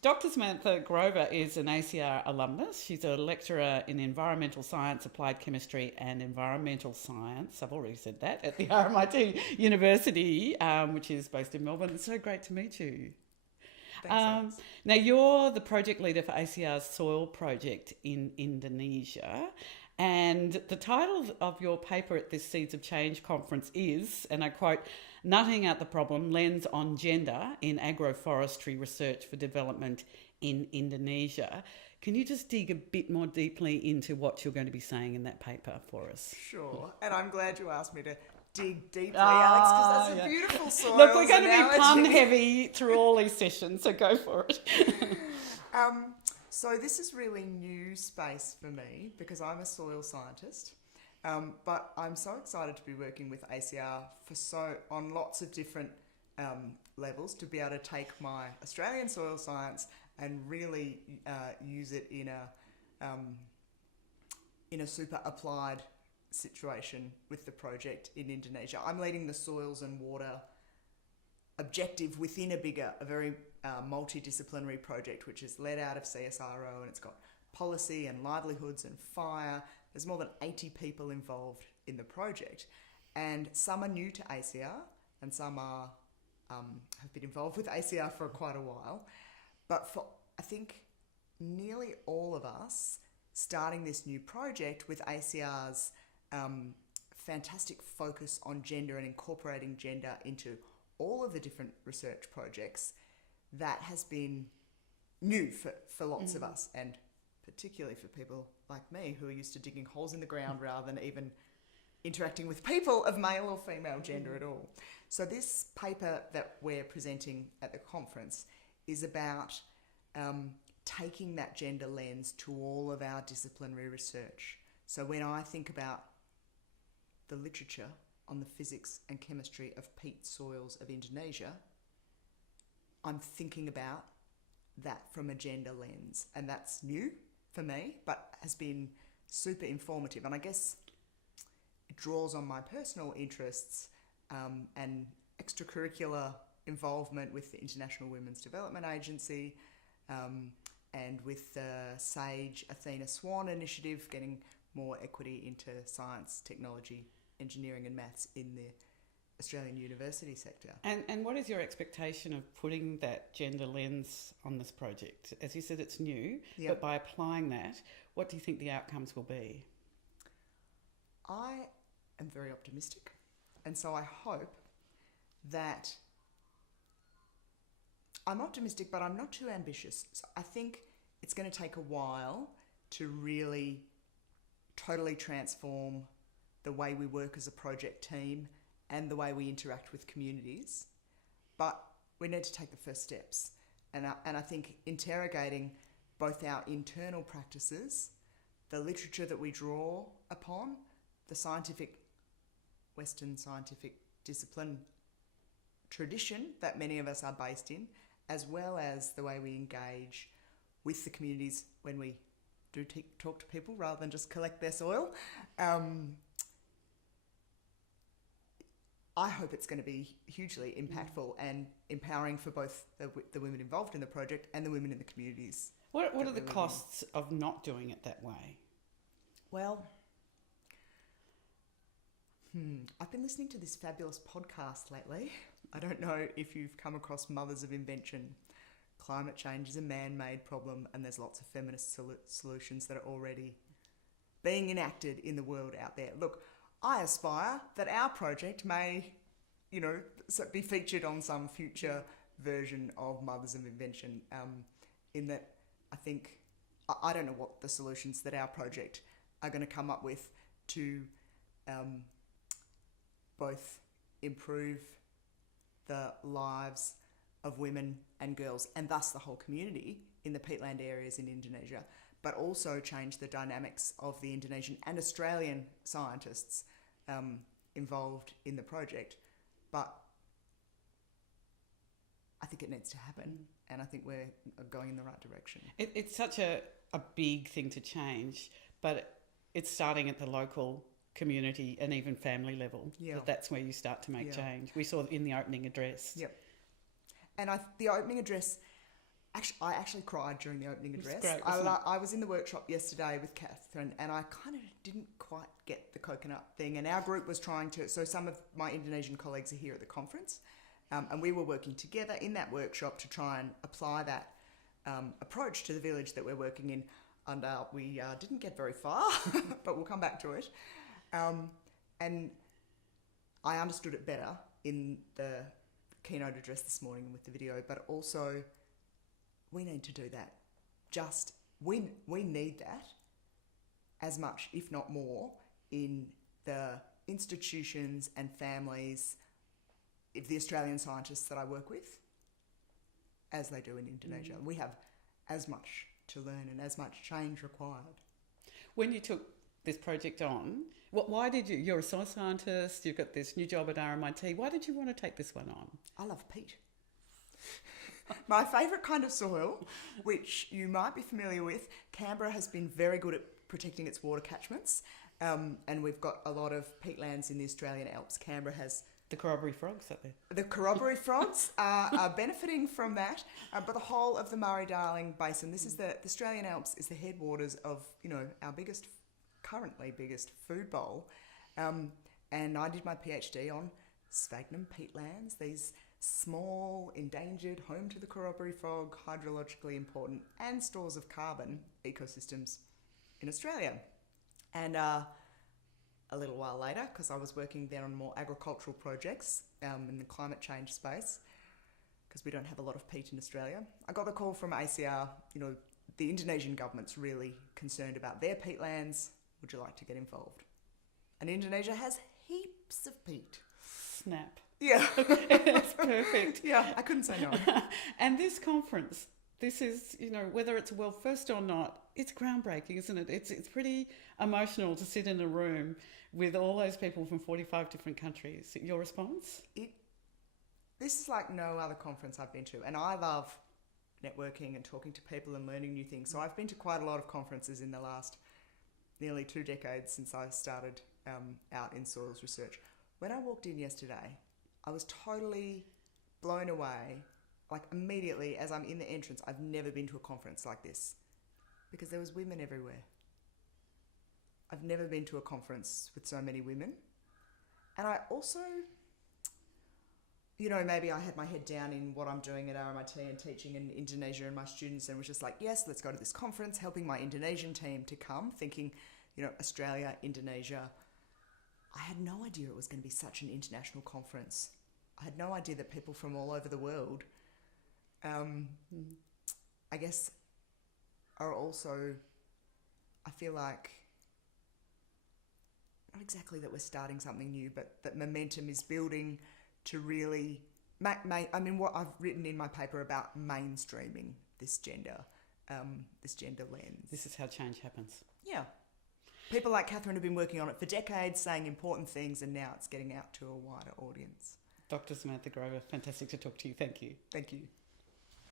Dr. Samantha Grover is an ACIAR alumnus. She's a lecturer in environmental science, applied chemistry and environmental science. I've already said that, at the RMIT University, which is based in Melbourne. It's so great to meet you. Thanks, Alex. Now, you're the project leader for ACIAR's soil project in Indonesia. And the title of your paper at this Seeds of Change conference is, and I quote, "Nutting Out the Problem, Lens on Gender in Agroforestry Research for Development in Indonesia." Can you just dig a bit more deeply into what you're going to be saying in that paper for us? Sure. And I'm glad you asked me to dig deeply, Alex, because that's yeah. a beautiful soils Look, we're going to analogy. be pun heavy through all these sessions, so go for it. So this is really new space for me because I'm a soil scientist, but I'm so excited to be working with ACIAR on lots of different levels to be able to take my Australian soil science and really use it in a super applied situation with the project in Indonesia. I'm leading the soils and water objective within a very multidisciplinary project, which is led out of CSIRO, and it's got policy and livelihoods and fire. There's more than 80 people involved in the project, and some are new to ACIAR and some are have been involved with ACIAR for quite a while. But for, I think, nearly all of us starting this new project with ACIAR's fantastic focus on gender and incorporating gender into all of the different research projects, that has been new for lots of us, and particularly for people like me who are used to digging holes in the ground rather than even interacting with people of male or female gender at all. So this paper that we're presenting at the conference is about taking that gender lens to all of our disciplinary research. So when I think about the literature on the physics and chemistry of peat soils of Indonesia, I'm thinking about that from a gender lens. And that's new for me, but has been super informative. And I guess it draws on my personal interests and extracurricular involvement with the International Women's Development Agency and with the SAGE Athena Swan initiative, getting more equity into science, technology, engineering and maths in the Australian university sector. And what is your expectation of putting that gender lens on this project? As you said, it's new, but by applying that, what do you think the outcomes will be? I am very optimistic, and so I hope that I'm optimistic, but I'm not too ambitious. So I think it's going to take a while to really totally transform the way we work as a project team and the way we interact with communities. But we need to take the first steps. And I think interrogating both our internal practices, the literature that we draw upon, the Western scientific discipline tradition that many of us are based in, as well as the way we engage with the communities when we do talk to people rather than just collect their soil. I hope it's going to be hugely impactful and empowering for both the women involved in the project and the women in the communities. What are the costs of not doing it that way? Well, I've been listening to this fabulous podcast lately. I don't know if you've come across Mothers of Invention. Climate change is a man-made problem, and there's lots of feminist solutions that are already being enacted in the world out there. Look, I aspire that our project may, be featured on some future version of Mothers of Invention, in that I think, I don't know what the solutions that our project are going to come up with to both improve the lives of women and girls, and thus the whole community in the peatland areas in Indonesia, but also change the dynamics of the Indonesian and Australian scientists involved in the project. But I think it needs to happen, and I think we're going in the right direction. It's such a big thing to change, but it's starting at the local community and even family level. That's where you start to make change. We saw it in the opening address. Yep. And the opening address, I actually cried during the opening address. Great, wasn't it? I was in the workshop yesterday with Catherine, and I kind of didn't quite get the coconut thing. And our group was trying to. So some of my Indonesian colleagues are here at the conference, and we were working together in that workshop to try and apply that approach to the village that we're working in. And we didn't get very far, but we'll come back to it. And I understood it better in the keynote address this morning with the video, but also we need to do that. We need that as much, if not more, in the institutions and families of the Australian scientists that I work with, as they do in Indonesia. We have as much to learn and as much change required. When you took this project on, why did you? You're a soil scientist, you've got this new job at RMIT. Why did you want to take this one on? I love peat. My favourite kind of soil, which you might be familiar with, Canberra has been very good at protecting its water catchments, and we've got a lot of peatlands in the Australian Alps. Canberra has... The corroboree frogs up there. The corroboree frogs are benefiting from that, but the whole of the Murray-Darling Basin, this is the Australian Alps is the headwaters of, our currently biggest food bowl. And I did my PhD on sphagnum peatlands, these small, endangered, home to the corroboree frog, hydrologically important, and stores of carbon ecosystems in Australia. And a little while later, because I was working then on more agricultural projects in the climate change space, because we don't have a lot of peat in Australia, I got the call from ACIAR, the Indonesian government's really concerned about their peatlands. Would you like to get involved? And Indonesia has heaps of peat. Snap. Yeah. It's perfect. Yeah, I couldn't say no. And this conference, this is, whether it's a world first or not, it's groundbreaking, isn't it? It's pretty emotional to sit in a room with all those people from 45 different countries. Your response? This is like no other conference I've been to. And I love networking and talking to people and learning new things. So I've been to quite a lot of conferences in the last nearly 2 decades since I started out in soils research. When I walked in yesterday, I was totally blown away, like immediately as I'm in the entrance. I've never been to a conference like this because there was women everywhere. I've never been to a conference with so many women. And I also, maybe I had my head down in what I'm doing at RMIT and teaching in Indonesia and my students, and was just like, yes, let's go to this conference, helping my Indonesian team to come, thinking, Australia, Indonesia. I had no idea it was going to be such an international conference. I had no idea that people from all over the world, I guess, are also, I feel like, not exactly that we're starting something new, but that momentum is building to really, what I've written in my paper about mainstreaming this gender lens. This is how change happens. Yeah. People like Catherine have been working on it for decades, saying important things, and now it's getting out to a wider audience. Dr. Samantha Grover, fantastic to talk to you. Thank you. Thank you.